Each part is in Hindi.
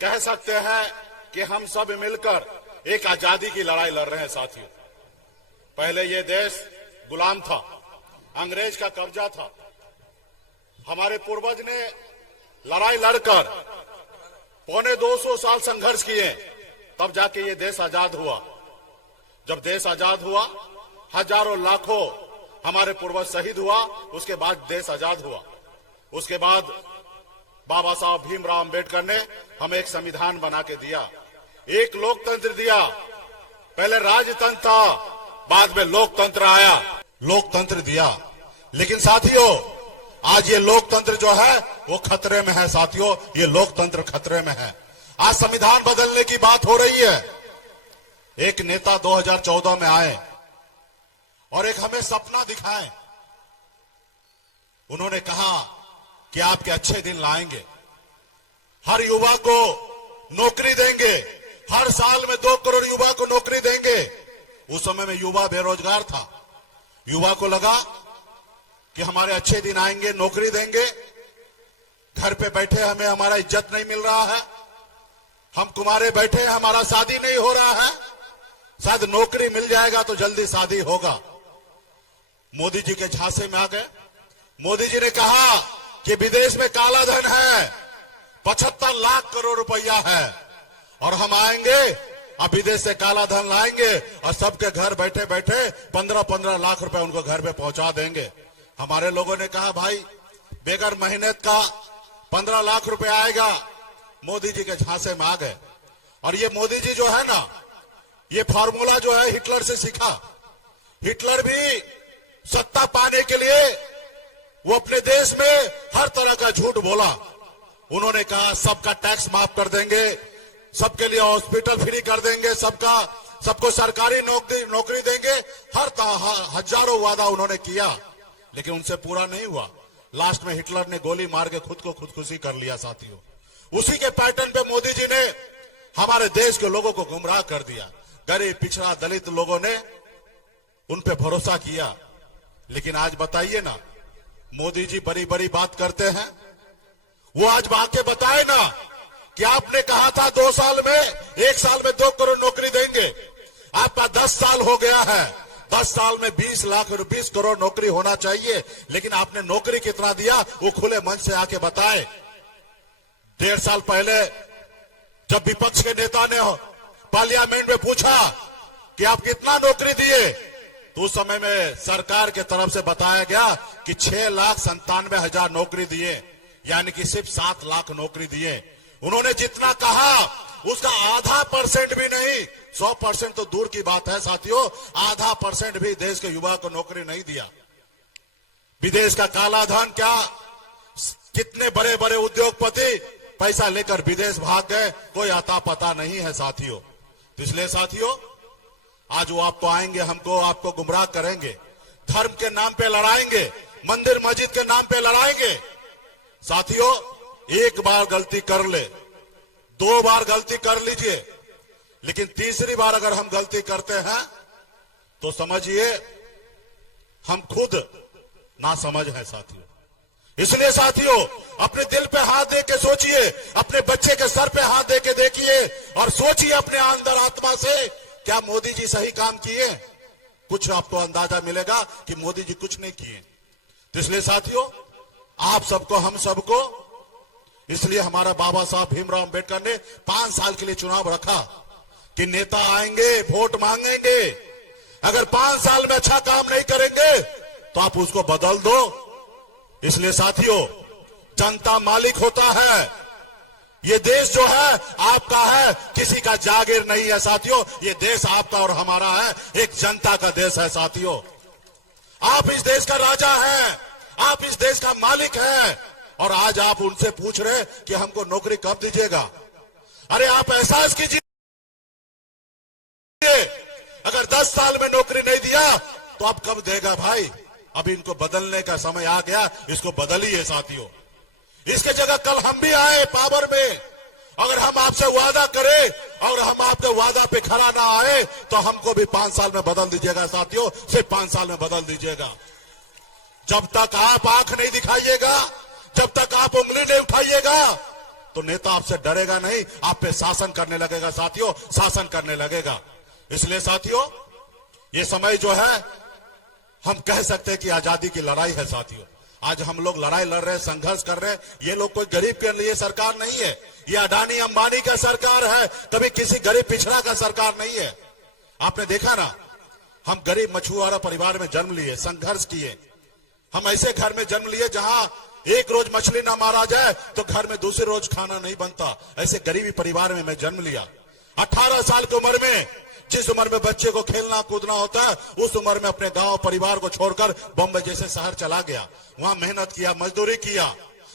कह सकते हैं कि हम सब मिलकर एक आजादी की लड़ाई लड़ रहे हैं साथियों। पहले ये देश गुलाम था, अंग्रेज का कब्जा था। हमारे पूर्वज ने लड़ाई लड़कर 250 साल संघर्ष किए, तब जाके ये देश आजाद हुआ। जब देश आजाद हुआ, हजारों लाखों हमारे पूर्वज शहीद हुआ, उसके बाद देश आजाद हुआ। उसके बाद बाबा साहब भीमराव अंबेडकर ने हमें एक संविधान बना के दिया, एक लोकतंत्र दिया। पहले राजतंत्र था, बाद में लोकतंत्र आया, लोकतंत्र दिया। लेकिन साथियों, आज ये लोकतंत्र जो है वो खतरे में है। साथियों, ये लोकतंत्र खतरे में है। आज संविधान बदलने की बात हो रही है। एक नेता 2014 में आए और एक हमें सपना दिखाए। उन्होंने कहा कि आपके अच्छे दिन लाएंगे, हर युवा को नौकरी देंगे, हर साल में 2 करोड़ युवा को नौकरी देंगे। उस समय में युवा बेरोजगार था। युवा को लगा कि हमारे अच्छे दिन आएंगे, नौकरी देंगे। घर पे बैठे हमें हमारा इज्जत नहीं मिल रहा है, हम कुमारे बैठे हमारा शादी नहीं हो रहा है, शायद नौकरी मिल जाएगा तो जल्दी शादी होगा। मोदी जी के झांसे में आ गए। मोदी जी ने कहा कि विदेश में काला धन है, 75 लाख करोड़ रुपया है, और हम आएंगे, अब विदेश से काला धन लाएंगे और सबके घर बैठे बैठे 15-15 लाख रुपए उनको घर पे पहुंचा देंगे। हमारे लोगों ने कहा भाई बेगर मेहनत का 15 लाख रुपए आएगा। मोदी जी के झांसे में आ गए। और ये मोदी जी जो है ना, ये फार्मूला जो है हिटलर से सीखा। हिटलर भी सत्ता पाने के लिए वो अपने देश में हर तरह का झूठ बोला। उन्होंने कहा सबका टैक्स माफ कर देंगे, सबके लिए हॉस्पिटल फ्री कर देंगे, सबको सरकारी नौकरी देंगे। हजारों वादा उन्होंने किया, लेकिन उनसे पूरा नहीं हुआ। लास्ट में हिटलर ने गोली मार के खुद को खुदकुशी कर लिया। साथियों, उसी के पैटर्न पे मोदी जी ने हमारे देश के लोगों को गुमराह कर दिया। गरीब, पिछड़ा, दलित लोगों ने उन पे भरोसा किया। लेकिन आज बताइए ना, मोदी जी बड़ी बड़ी बात करते हैं, वो आज आके बताए ना कि आपने कहा था 2 साल में, 1 साल में 2 करोड़ नौकरी देंगे। आपका 10 साल हो गया है, 10 साल में 20 करोड़ नौकरी होना चाहिए, लेकिन आपने नौकरी कितना दिया वो खुले मन से आके बताए। 1.5 साल पहले जब विपक्ष के नेता ने पार्लियामेंट में पूछा कि आप कितना नौकरी दिए, तो उस समय में सरकार के तरफ से बताया गया कि 6,97,000 नौकरी दिए, यानी कि सिर्फ 7 लाख नौकरी दिए। उन्होंने जितना कहा उसका आधा % भी नहीं, 100% तो दूर की बात है साथियों, आधा % भी देश के युवा को नौकरी नहीं दिया। विदेश का काला धन, क्या कितने बड़े बड़े उद्योगपति पैसा लेकर विदेश भाग गए, कोई अता पता नहीं है साथियों। तो इसलिए साथियों, आज वो आपको आएंगे, आपको गुमराह करेंगे, धर्म के नाम पे लड़ाएंगे, मंदिर मस्जिद के नाम पे लड़ाएंगे। साथियों, एक बार गलती कर ले, 2 बार गलती कर लीजिए, लेकिन तीसरी बार अगर हम गलती करते हैं तो समझिए हम खुद नासमझ हैं साथियों। इसलिए साथियों, अपने दिल पे हाथ दे के सोचिए, अपने बच्चे के सर पे हाथ दे के देखिए और सोचिए अपने अंदर आत्मा से, क्या मोदी जी सही काम किए? कुछ आपको अंदाजा मिलेगा कि मोदी जी कुछ नहीं किए। तो इसलिए साथियों, आप सबको, हम सबको, इसलिए हमारा बाबा साहब भीमराव अंबेडकर ने 5 साल के लिए चुनाव रखा कि नेता आएंगे, वोट मांगेंगे, अगर 5 साल में अच्छा काम नहीं करेंगे तो आप उसको बदल दो। इसलिए साथियों, जनता मालिक होता है, ये देश जो है आपका है, किसी का जागीर नहीं है साथियों। ये देश आपका और हमारा है, एक जनता का देश है साथियों। आप इस देश का राजा हैं, आप इस देश का मालिक हैं, और आज आप उनसे पूछ रहे कि हमको नौकरी कब दीजिएगा। अरे आप एहसास कीजिए, अगर 10 साल में नौकरी नहीं दिया तो अब कब देगा भाई? अभी इनको बदलने का समय आ गया, इसको बदलिए साथियों। इसके जगह कल हम भी आए पावर में, अगर हम आपसे वादा करें और हम आपके वादा पे खरा ना आए तो हमको भी 5 साल में बदल दीजिएगा साथियों, सिर्फ 5 साल में बदल दीजिएगा। जब तक आप आंख नहीं दिखाइएगा, जब तक आप उंगली नहीं उठाइएगा, तो नेता आपसे डरेगा नहीं, आप पे शासन करने लगेगा साथियों, शासन करने लगेगा। इसलिए साथियों, ये समय जो है हम कह सकते हैं कि आजादी की लड़ाई है साथियों। आज हम लोग लड़ाई लड़ रहे हैं, संघर्ष कर रहे हैं। ये लोग कोई गरीब के लिए सरकार नहीं है, ये अडानी अंबानी का सरकार है, कभी किसी गरीब पिछड़ा का सरकार नहीं है। आपने देखा ना, हम गरीब मछुआरा परिवार में जन्म लिए, संघर्ष किए। हम ऐसे घर में जन्म लिए जहां एक रोज मछली ना मारा जाए तो घर में दूसरे रोज खाना नहीं बनता। ऐसे गरीबी परिवार में मैं जन्म लिया। 18 साल की उम्र में, जिस उम्र में बच्चे को खेलना कूदना होता है, उस उम्र में अपने गांव परिवार को छोड़कर बम्बई जैसे शहर चला गया। वहां मेहनत किया, मजदूरी किया,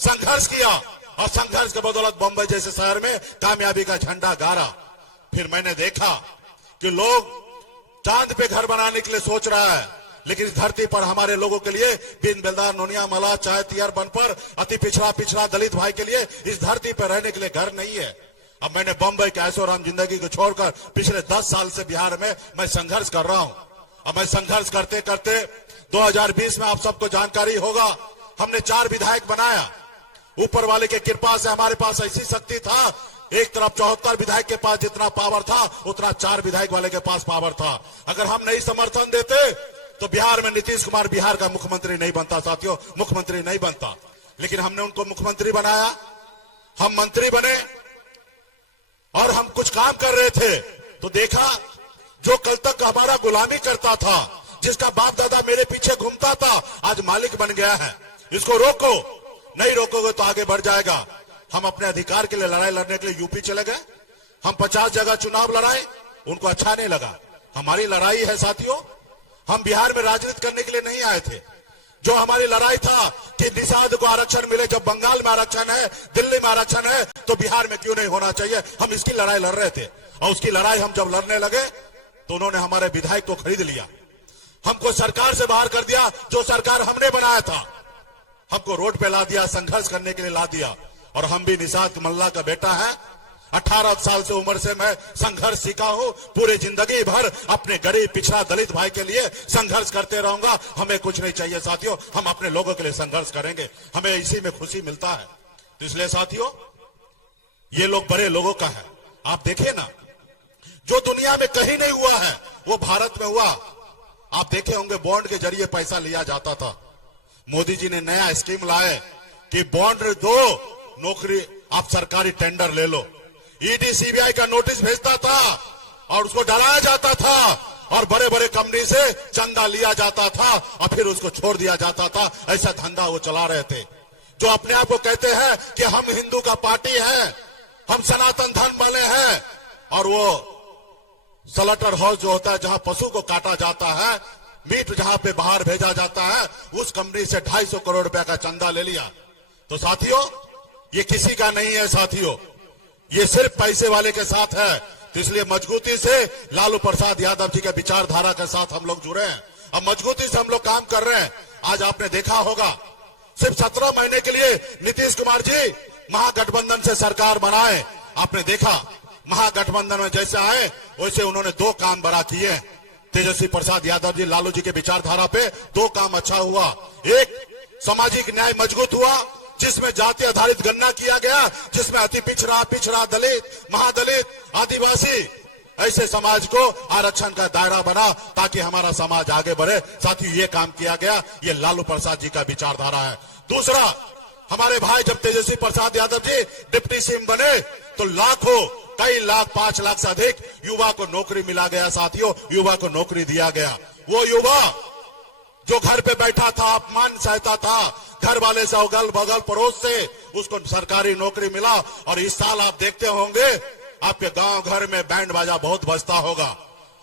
संघर्ष किया और संघर्ष के बदौलत बम्बई जैसे शहर में कामयाबी का झंडा गाड़ा। फिर मैंने देखा कि लोग चांद पे घर बनाने के लिए सोच रहा है, लेकिन इस धरती पर हमारे लोगों के लिए बिन बेलदार नोनिया मला चाय तियर बन पर अति पिछड़ा दलित भाई के लिए इस धरती पर रहने के लिए घर नहीं है। अब मैंने बम्बई के ऐशोआराम जिंदगी को छोड़कर पिछले 10 साल से बिहार में मैं संघर्ष कर रहा हूं। अब मैं संघर्ष करते करते 2020 में आप सबको जानकारी होगा, हमने 4 विधायक बनाया। ऊपर वाले की कृपा से हमारे पास ऐसी शक्ति था, एक तरफ 74 विधायक के पास जितना पावर था उतना 4 विधायक वाले के पास पावर था। अगर हम नहीं समर्थन देते तो बिहार में नीतीश कुमार बिहार का मुख्यमंत्री नहीं बनता साथियों, मुख्यमंत्री नहीं बनता। लेकिन हमने उनको मुख्यमंत्री बनाया, हम मंत्री बने और हम कुछ काम कर रहे थे तो देखा, जो कल तक हमारा गुलामी करता था, जिसका बाप दादा मेरे पीछे घूमता था, आज मालिक बन गया है। इसको रोको, नहीं रोकोगे तो आगे बढ़ जाएगा। हम अपने अधिकार के लिए लड़ाई लड़ने के लिए यूपी चले गए। हम 50 जगह चुनाव लड़ाए, उनको अच्छा नहीं लगा। हमारी लड़ाई है साथियों, हम बिहार में राजनीति करने के लिए नहीं आए थे। जो हमारी लड़ाई था कि निषाद को आरक्षण मिले, जब बंगाल में आरक्षण है, दिल्ली में आरक्षण है, तो बिहार में क्यों नहीं होना चाहिए, हम इसकी लड़ाई लड़ रहे थे। और उसकी लड़ाई हम जब लड़ने लगे तो उन्होंने हमारे विधायक को खरीद लिया, हमको सरकार से बाहर कर दिया। जो सरकार हमने बनाया था, हमको रोड पे ला दिया, संघर्ष करने के लिए ला दिया। और हम भी निषाद मल्ला का बेटा है। 18 साल से उम्र से मैं संघर्ष सीखा हूं। पूरे जिंदगी भर अपने गरीब पिछड़ा दलित भाई के लिए संघर्ष करते रहूंगा। हमें कुछ नहीं चाहिए साथियों, हम अपने लोगों के लिए संघर्ष करेंगे, हमें इसी में खुशी मिलता है। तो इसलिए साथियों, ये लोग बड़े लोगों का है। आप देखें ना, जो दुनिया में कहीं नहीं हुआ है वो भारत में हुआ। आप देखे होंगे, बॉन्ड के जरिए पैसा लिया जाता था। मोदी जी ने नया स्कीम लाए कि बॉन्ड दो, नौकरी आप सरकारी टेंडर ले लो। ईडी सीबीआई का नोटिस भेजता था और उसको डराया जाता था और बड़े बड़े कंपनी से चंदा लिया जाता था और फिर उसको छोड़ दिया जाता था। ऐसा धंधा वो चला रहे थे। जो अपने आप को कहते हैं कि हम हिंदू का पार्टी है, हम सनातन धर्म वाले हैं, और वो स्लॉटर हाउस जो होता है जहां पशु को काटा जाता है, मीट जहां पे बाहर भेजा जाता है, उस कंपनी से 250 करोड़ रुपए का चंदा ले लिया। तो साथियों, ये किसी का नहीं है साथियों, ये सिर्फ पैसे वाले के साथ है। तो इसलिए मजबूती से लालू प्रसाद यादव जी के विचारधारा के साथ हम लोग जुड़े हैं। अब मजबूती से हम लोग काम कर रहे हैं। आज आपने देखा होगा, सिर्फ 17 महीने के लिए नीतीश कुमार जी महागठबंधन से सरकार बनाए। आपने देखा, महागठबंधन में जैसे आए वैसे उन्होंने 2 काम बड़ा किए। तेजस्वी प्रसाद यादव जी, लालू जी के विचारधारा पे 2 काम अच्छा हुआ। एक, सामाजिक न्याय मजबूत हुआ, जिसमें जाति आधारित गणना किया गया, जिसमें अति पिछड़ा दलित, महादलित, आदिवासी, ऐसे समाज को आरक्षण का दायरा बना ताकि हमारा समाज आगे बढ़े। साथियों, ये काम किया गया, ये लालू प्रसाद जी का विचारधारा है। दूसरा, हमारे भाई जब तेजस्वी प्रसाद यादव जी डिप्टी सीएम बने तो लाखों, कई लाख, 5 लाख से अधिक युवा को नौकरी मिला गया साथियों, युवा को नौकरी दिया गया। वो युवा जो घर पे बैठा था, अपमान सहता था, घर वाले से अगल बगल पड़ोस से, उसको सरकारी नौकरी मिला। और इस साल आप देखते होंगे आपके गांव घर में बैंड बाजा बहुत बजता होगा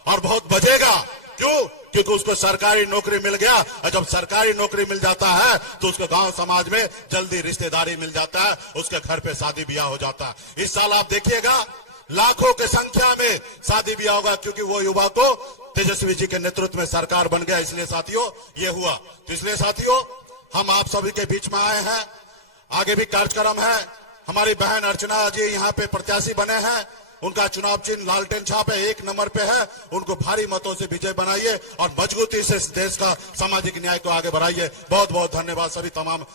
और बहुत बजेगा। क्यों? क्योंकि उसको सरकारी नौकरी मिल गया। और जब सरकारी नौकरी मिल जाता है तो उसके गांव समाज में जल्दी रिश्तेदारी मिल जाता है, उसके घर पे शादी ब्याह हो जाता है। इस साल आप देखिएगा, लाखों की संख्या में शादी ब्याह होगा, क्योंकि वो युवा को तेजस्वी जी के नेतृत्व में सरकार बन गया। इसलिए साथियों, ये हुआ। तो इसलिए साथियों, हम आप सभी के बीच में आए हैं। आगे भी कार्यक्रम है। हमारी बहन अर्चना जी यहाँ पे प्रत्याशी बने हैं, उनका चुनाव चिन्ह लालटेन छाप है, 1 नंबर पे है। उनको भारी मतों से विजय बनाइए और मजबूती से इस देश का सामाजिक न्याय को आगे बढ़ाइए। बहुत बहुत धन्यवाद सभी तमाम।